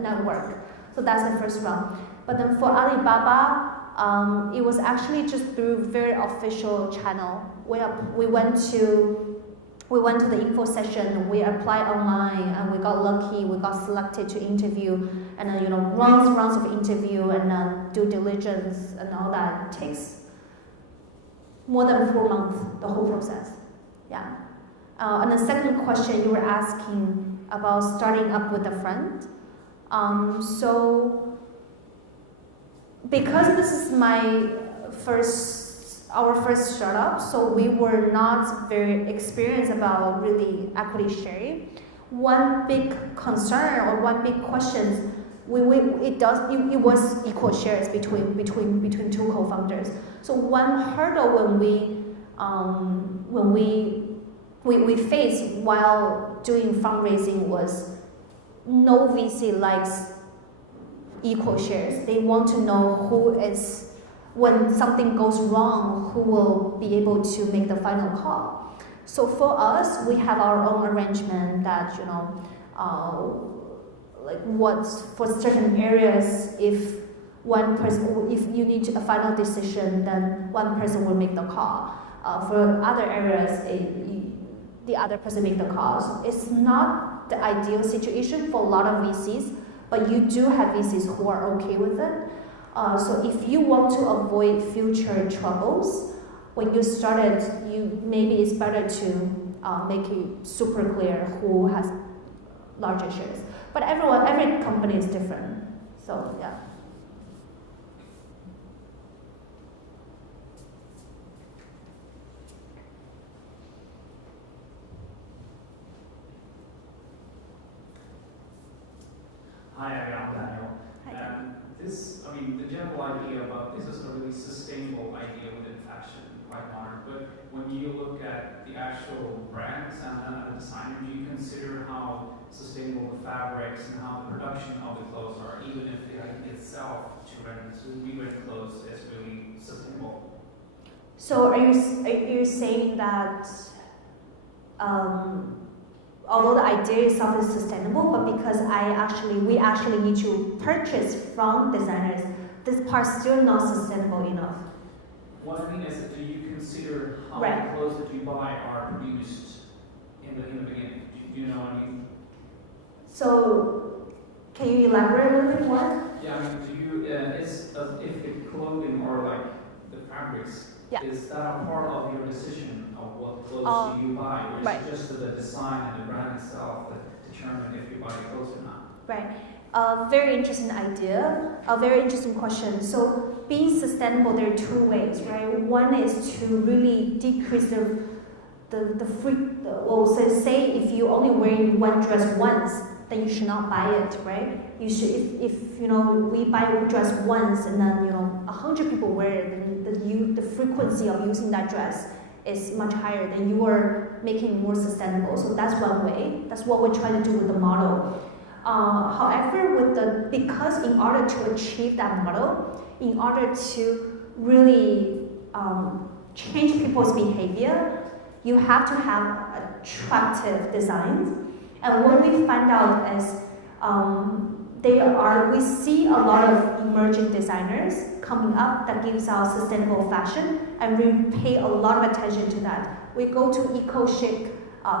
network. So that's the first round. But then for Alibaba, it was actually just through very official channel. We went to the info session, we applied online, and we got lucky, we got selected to interview, and then rounds of interview and due diligence and all that. It takes more than 4 months, the whole process. Yeah. And the second question you were asking about starting up with a friend. So because this is our first startup, so we were not very experienced about really equity sharing. One big concern or one big question, it was equal shares between two co-founders. So one hurdle when we faced while doing fundraising was no VC likes equal shares. They want to know when something goes wrong, who will be able to make the final call. So for us, we have our own arrangement that, for certain areas, if you need a final decision, then one person will make the call. For other areas, the other person make the call. So it's not the ideal situation for a lot of VCs, but you do have VCs who are okay with it. So if you want to avoid future troubles, when you started, maybe it's better to make it super clear who has larger shares. But every company is different. So yeah. Hi, I'm Daniel. Hi, Daniel. The general idea about this is a really sustainable idea within fashion, quite modern. But when you look at the actual brands and the design, do you consider how sustainable the fabrics and how the production of the clothes are, even if the idea itself to rewrite clothes is really sustainable? So are you saying that although the idea itself is sustainable, but because we actually need to purchase from designers, this part's still not sustainable enough. What I mean is, do you consider how Right. the clothes that you buy are produced in the beginning? Do you know what I mean? So can you elaborate a little bit more? Yeah, if the clothing or like the fabrics, Yeah. is that a part of your decision of what clothes do you buy, or is right. it just the design and the brand itself that determine if you buy clothes or not? Right. Very interesting idea. A very interesting question. So being sustainable, there are two ways, right? One is to really decrease say if you only wear one dress once, then you should not buy it, right? You should, if we buy a dress once and then 100 people wear it, then the frequency of using that dress is much higher. Then you are making it more sustainable. So that's one way. That's what we're trying to do with the model. However, because in order to achieve that model, in order to really change people's behavior, you have to have attractive designs. And what we find out is we see a lot of emerging designers coming up that gives out sustainable fashion, and we pay a lot of attention to that. We go to YEECHOO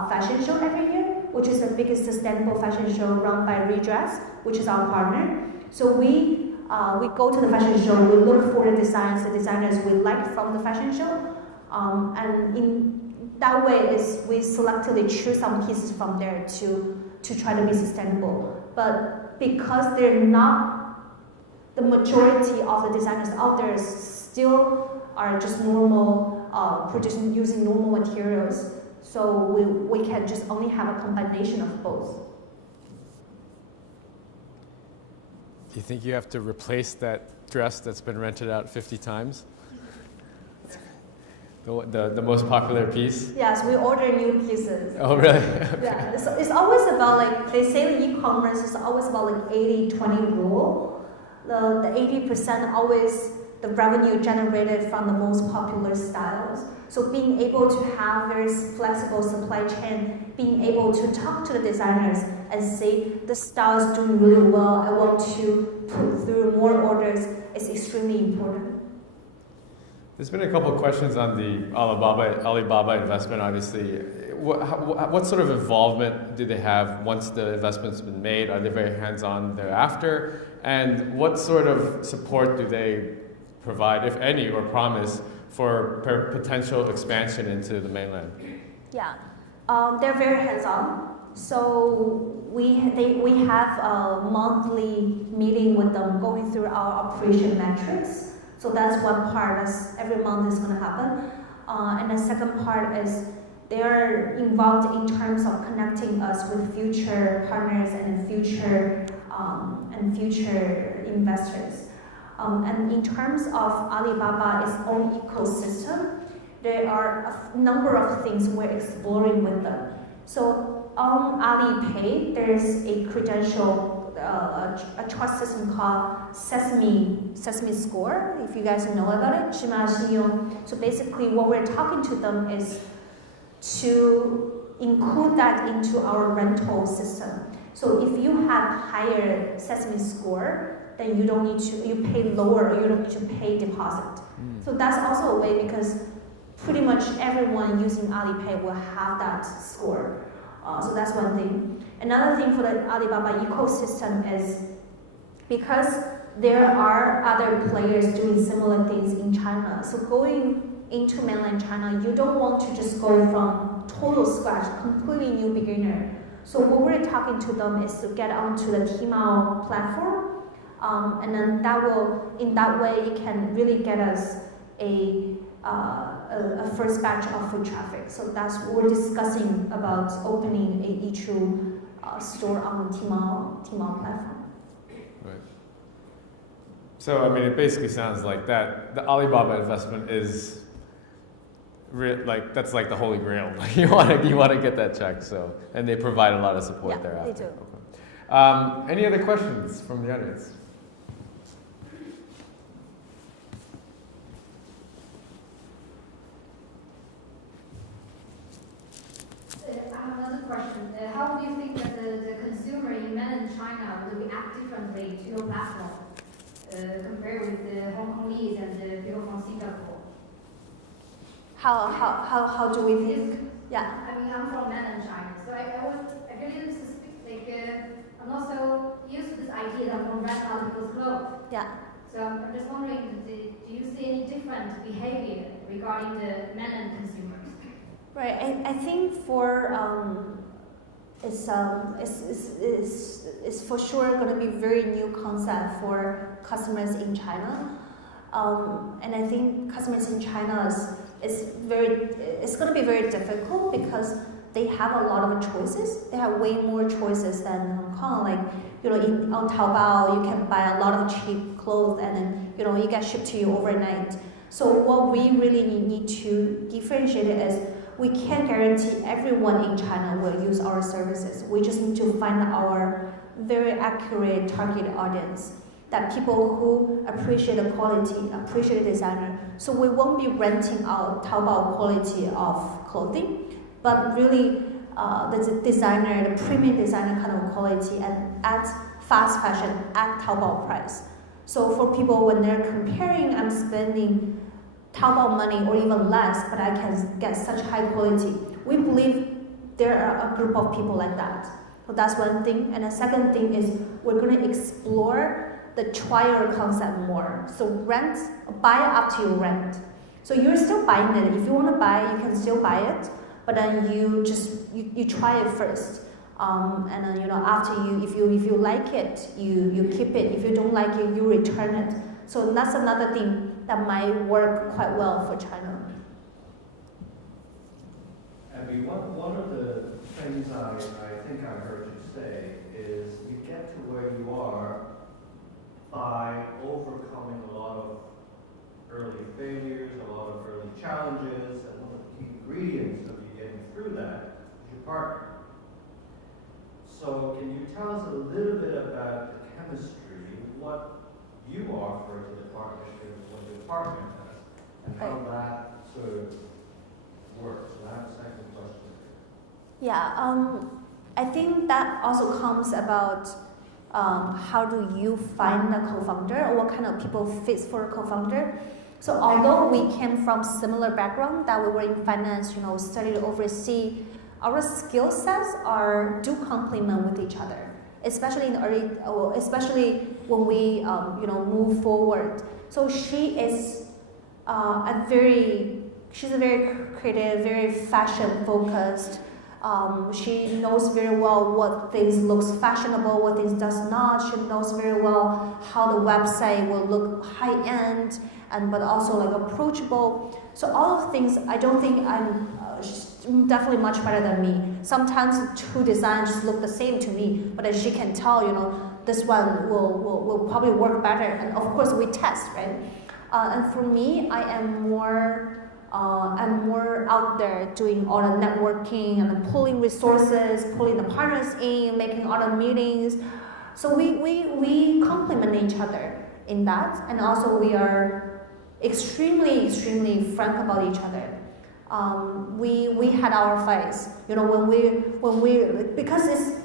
fashion show every year, which is the biggest sustainable fashion show run by Redress, which is our partner. So we go to the fashion show, we look for the designers we like from the fashion show, and in that way we selectively choose some pieces from there to try to be sustainable. But because they're not, the majority of the designers out there still are just normal, producing using normal materials. So we can just only have a combination of both. Do you think you have to replace that dress that's been rented out 50 times? The most popular piece? Yes, we order new pieces. Oh, really? Yeah, it's always about they say in e-commerce is always about 80-20 rule. The 80% always the revenue generated from the most popular styles. So being able to have very flexible supply chain, being able to talk to the designers and say the style is doing really well, I want to put through more orders, is extremely important. There's been a couple of questions on the Alibaba investment, obviously. What sort of involvement do they have once the investment's been made? Are they very hands-on thereafter? And what sort of support do they provide, if any, or promise for potential expansion into the mainland? Yeah. They're very hands-on. So we have a monthly meeting with them, going through our operation metrics. So that's one part. That's every month is going to happen. And the second part is they're involved in terms of connecting us with future partners and future investors. And in terms of Alibaba's own ecosystem, there are a number of things we're exploring with them. So on Alipay, there's a credential, a trust system called Sesame Score, if you guys know about it, 芝麻信用. So basically what we're talking to them is to include that into our rental system. So if you have higher Sesame Score, then you don't need to, you pay lower, or you don't need to pay deposit. So that's also a way, because pretty much everyone using Alipay will have that score. So that's one thing. Another thing for the Alibaba ecosystem is because there are other players doing similar things in China. So going into mainland China, you don't want to just go from total scratch, completely new beginner. So what we're talking to them is to get onto the Tmall platform, and then that will, in that way, it can really get us a first batch of foot traffic. So that's what we're discussing about opening a YEECHOO store on the Tmall platform. Right. So I mean, it basically sounds like that the Alibaba investment is like that's like the holy grail. Like you want to get that check. So and they provide a lot of support thereafter. They do. Okay. Any other questions from the audience? I have another question. How do you think that the consumer in mainland China will react differently to your platform compared with the Hong Kongese and the people from Singapore? How do we think? Yeah. I mean, I'm from mainland China, so I really I'm not so used to this idea that I'm going to rent other people's clothes. Yeah. So I'm just wondering, do you see any different behavior regarding the mainland consumers? Right. I think for it's for sure going to be very new concept for customers in China, and I think customers in China it's going to be very difficult because they have a lot of choices. They have way more choices than Hong Kong. Like on Taobao you can buy a lot of cheap clothes and then you get shipped to you overnight. So what we really need to differentiate it is we can't guarantee everyone in China will use our services. We just need to find our very accurate target audience, that people who appreciate the quality, appreciate the designer. So we won't be renting out Taobao quality of clothing, but really the designer, the premium designer kind of quality and at fast fashion at Taobao price. So for people when they're comparing, I'm spending Taobao money or even less, but I can get such high quality. We believe there are a group of people like that. So that's one thing. And the second thing is we're going to explore the trial concept more. So buy after you rent. So you're still buying it. If you want to buy, you can still buy it, but then you try it first. And then after if you like it, you keep it. If you don't like it, you return it. So that's another thing that might work quite well for China. Abby, one of the things I think I heard you say is you get to where you are by overcoming a lot of early failures, a lot of early challenges, and one of the key ingredients of you getting through that is your partner. So can you tell us a little bit about the chemistry, what you offer to the partnership, what your partner does, and how that sort of works? And I have a second question. Yeah, I think that also comes about how do you find a co-founder or what kind of people fits for a co-founder. So although we came from similar background, that we were in finance, studied overseas, our skill sets do complement with each other, especially in the early, especially when we move forward. So she's a very creative, very fashion focused, She knows very well what things looks fashionable, what things does not. She knows very well how the website will look high end, and but also like approachable. So all of things, I don't think she's definitely much better than me. Sometimes two designs look the same to me, but as she can tell, this one will probably work better. And of course we test, right? And for me, I'm more out there doing all the networking and pulling resources, pulling the partners in, making all the meetings. So we complement each other in that, and also we are extremely frank about each other. We had our fights, when we because it's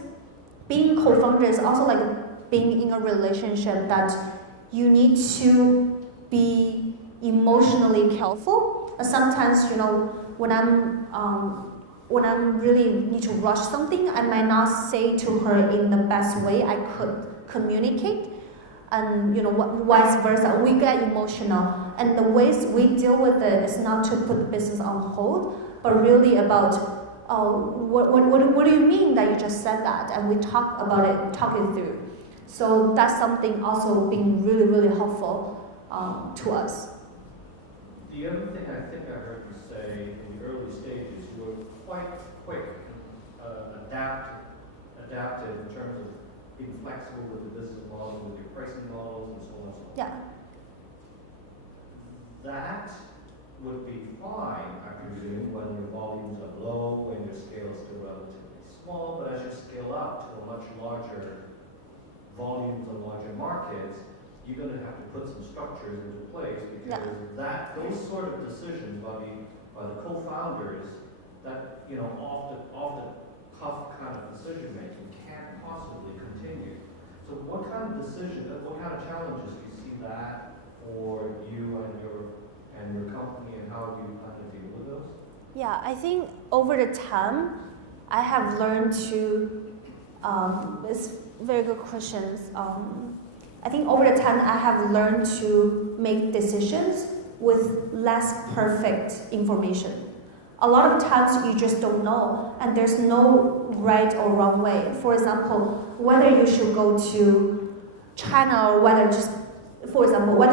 being co-founder is also like being in a relationship that you need to be emotionally careful. Sometimes, when I'm really need to rush something, I might not say to her in the best way I could communicate, and vice versa. We get emotional, and the ways we deal with it is not to put the business on hold, but really about what do you mean that you just said that, and we talk about it, talk it through. So that's something also being really helpful to us. The other thing I think I heard you say in the early stages, you were quite quick, adaptive in terms of being flexible with the business model, with your pricing models, and so on and so on. Yeah. That would be fine, I presume, when your volumes are low, when your scale is still relatively small, but as you scale up to a much larger volumes and larger markets, you're going to have to put some structures into place, because those sort of decisions by the co-founders, that off the cuff kind of decision making can't possibly continue. So what kind of challenges do you see that for you and your company, and how do you plan to deal with those? Yeah, I think over the time, I have learned to. It's very good questions. I think over the time I have learned to make decisions with less perfect information. A lot of times you just don't know, and there's no right or wrong way. For example, whether you should go to China or whether you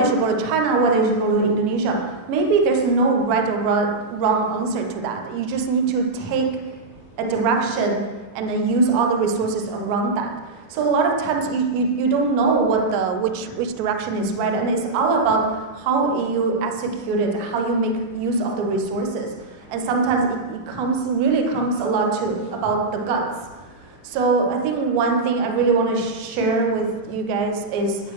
should go to China or whether you should go to Indonesia, maybe there's no right or wrong answer to that. You just need to take a direction and then use all the resources around that. So a lot of times you don't know which direction is right, and it's all about how you execute it, how you make use of the resources. And sometimes it really comes a lot about the guts. So I think one thing I really want to share with you guys is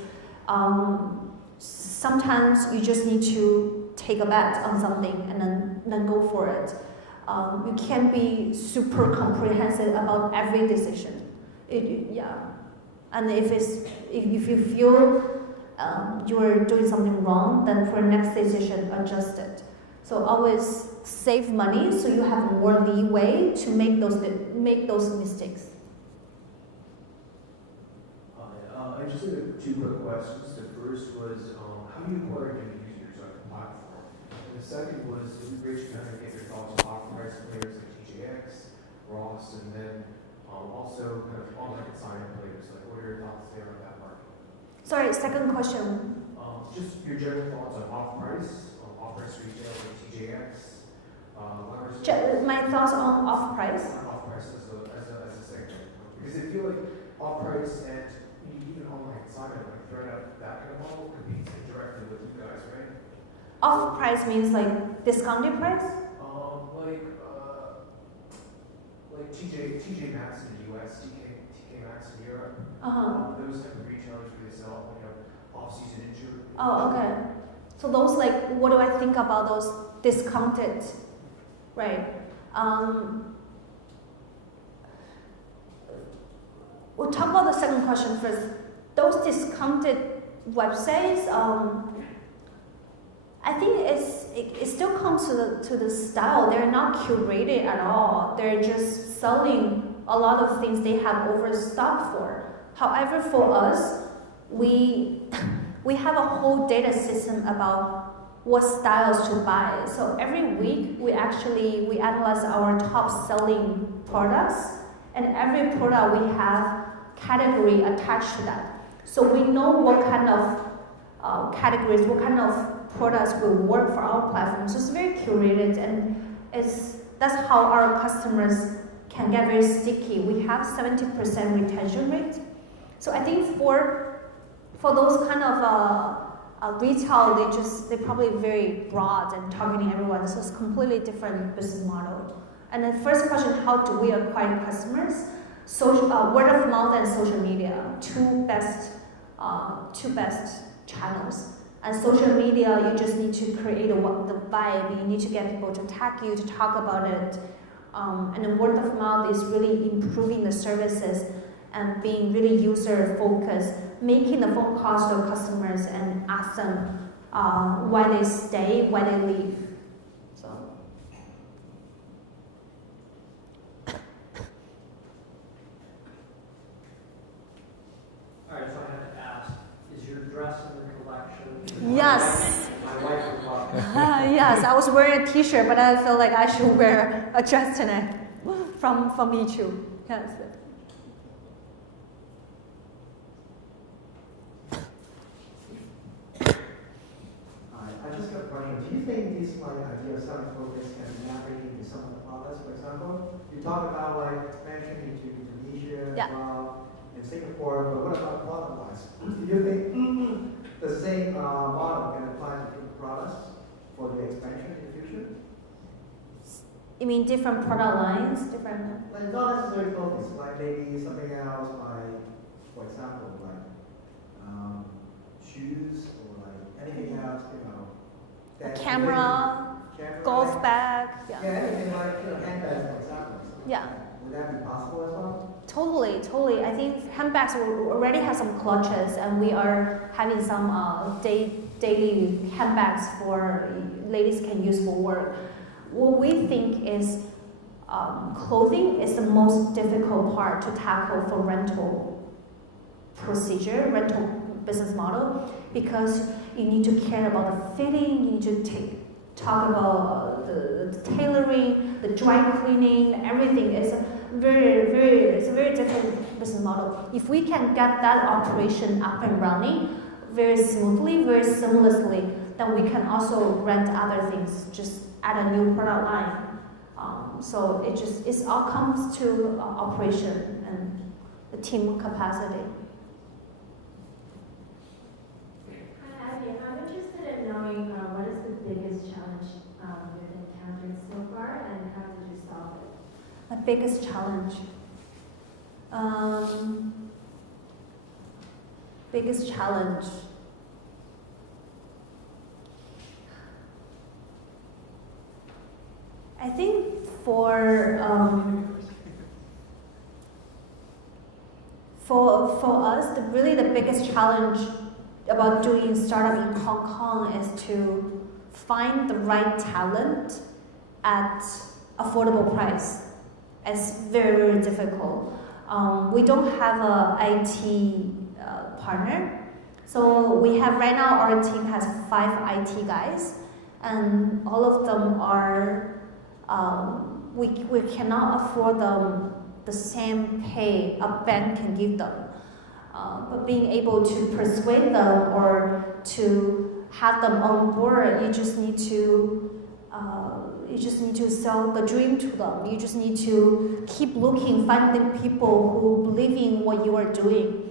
sometimes you just need to take a bet on something and then go for it. You can't be super comprehensive about every decision. And if you feel you're doing something wrong, then for the next decision, adjust it. So always save money so you have more leeway to make those mistakes. I just had two quick questions. The first was, how do you acquire new users on the platform? And the second was, it would be great to kind of get your thoughts on off-price players like TJX, Ross, and then also kind of online consignment players. Like, what are your thoughts there on that market? Sorry, second question. Just your general thoughts on off-price retail like TJX. My thoughts on off-price? Off-price as a segment. Because I feel like off-price and even online consignment, like throwing out that kind of model, competes indirectly with you guys, right? Off-price means like discounted price? Like TJ Maxx in the US, TK Maxx in Europe. Those type of retailers where they sell, off-season injury. Oh, okay. So those what do I think about those discounted, right? We'll talk about the second question first. Those discounted websites, I think it still comes to the style. They're not curated at all. They're just selling a lot of things they have overstock for. However, for us, we have a whole data system about what styles to buy. So every week we analyze our top selling products, and every product we have category attached to that. So we know what kind of categories, what kind of products will work for our platform. So it's very curated, and that's how our customers can get very sticky. We have 70% retention rate. So I think for those kind of retail, they're probably very broad and targeting everyone. So it's completely different business model. And the first question, how do we acquire customers? Word of mouth and social media, two best channels. And social media, you just need to create the vibe. You need to get people to tag you, to talk about it. And then word of mouth is really improving the services and being really user focused, making the phone calls to customers and ask them why they stay, why they leave. So. All right, so I have to ask, is your dress in the collection? Yes. My wife would love it. Yes, I was wearing a t-shirt, but I feel like I should wear a dress tonight from YEECHOO. Yes. I just got a question. Do you think this idea of selling focus can be navigated into some of the products? For example, you talk about expansion into Indonesia as well, and Singapore, but what about product-wise? Do you think the same model can apply to different products for the expansion in the future? You mean different product lines, different? Not necessarily focus, maybe something else, for example, shoes or anything else, A camera, golf bag. Yeah, anything handbags, for example. Yeah. Would that be possible as well? Totally. I think handbags already have some clutches, and we are having some daily handbags for ladies can use for work. What we think is clothing is the most difficult part to tackle for rental business model, because you need to care about the fitting, you need to talk about the tailoring, the dry cleaning, everything. It's a very different business model. If we can get that operation up and running very smoothly, very seamlessly, then we can also rent other things, just add a new product line. So it all comes to operation and the team capacity. I'm interested in knowing what is the biggest challenge you've encountered so far, and how did you solve it? The biggest challenge. Biggest challenge. I think for us, really the biggest challenge about doing startup in Hong Kong is to find the right talent at affordable price. It's very difficult. We don't have a IT partner, so we have right now our team has 5 IT guys, and all of them are we cannot afford them the same pay a bank can give them. But being able to persuade them or to have them on board, you just need to sell the dream to them. You just need to keep looking, finding people who believe in what you are doing.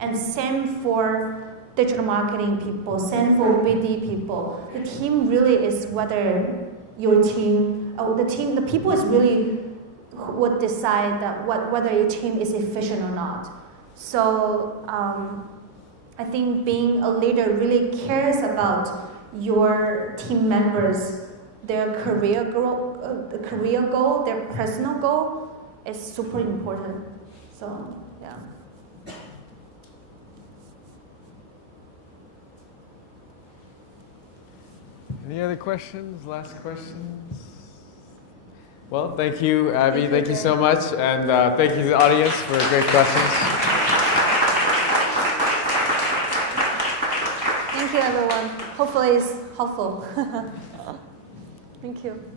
And same for digital marketing people, same for BD people. The team really is whether your team, the people is really would decide that whether your team is efficient or not. So I think being a leader really cares about your team members, their career goal, their personal goal is super important. So yeah. Any other questions? Last questions? Well, thank you, Abby. Thank you so much. And thank you to the audience for great questions. Thank Thank you, everyone. Hopefully it's helpful. Thank you.